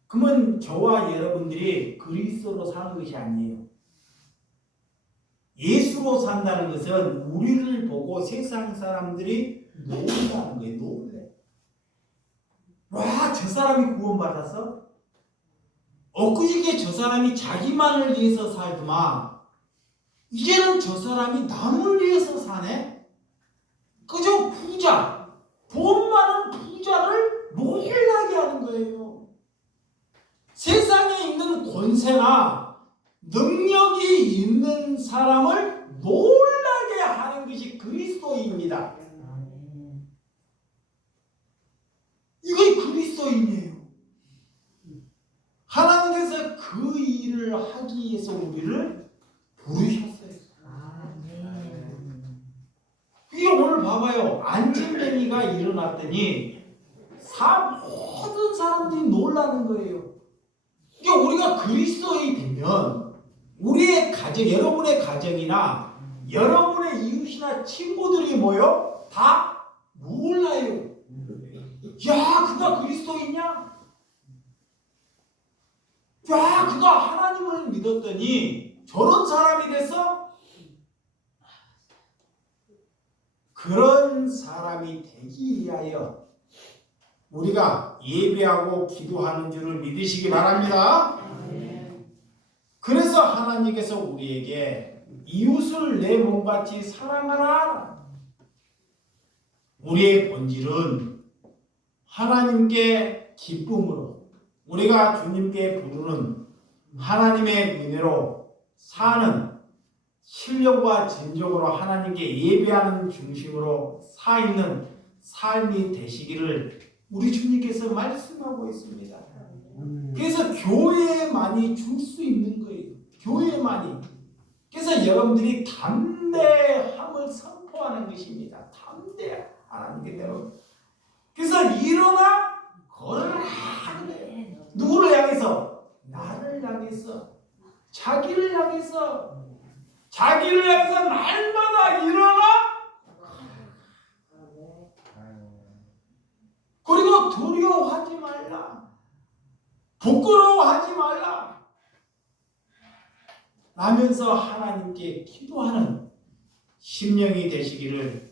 그러면 저와 여러분들이 그리스도로 사는 것이 아니에요. 예수로 산다는 것은 우리를 보고 세상 사람들이 놀라는 거예요. 놀래. 와, 저 사람이 구원받았어? 엊그저께 저 사람이 자기만을 위해서 살더만 이제는 저 사람이 남을 위해서 사네? 그저 부자, 돈 많은 부자를 놀라게 하는 거예요. 세상에 있는 권세나 능력이 있는 사람을 놀라게 하는 것이 그리스도인입니다. 이게 그리스도인이에요. 하나님께서 그 일을 하기 위해서 우리를 부르셨어요. 이게 오늘 봐봐요. 안진뱅이가 일어났더니 모든 사람들이 놀라는 거예요. 이게 우리가 그리스도인이 되면 우리의 가정, 여러분의 가정이나 여러분의 이웃이나 친구들이 뭐요? 다 놀라요. 야, 그가 그리스도인이냐? 야, 그가 하나님을 믿었더니 저런 사람이 됐어? 그런 사람이 되기 위하여 우리가 예배하고 기도하는 줄을 믿으시기 바랍니다. 그래서 하나님께서 우리에게 이웃을 내 몸같이 사랑하라. 우리의 본질은 하나님께 기쁨으로 우리가 주님께 부르는 하나님의 은혜로 사는 신령과 진정으로 하나님께 예배하는 중심으로 살아있는 삶이 되시기를 우리 주님께서 말씀하고 있습니다. 그래서 교회만이 줄 수 있는 거예요. 교회만이. 그래서 여러분들이 담대함을 선포하는 것입니다. 담대하는 여러분. 그래서 일어나 걸어라. 누구를 향해서? 나를 향해서. 자기를 향해서. 자기를 향해서 날마다 일어나 그리고 두려워하지 말라. 부끄러워하지 말라. 라면서 하나님께 기도하는 심령이 되시기를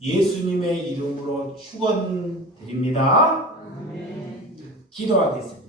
예수님의 이름으로 축원드립니다. 기도하겠습니다.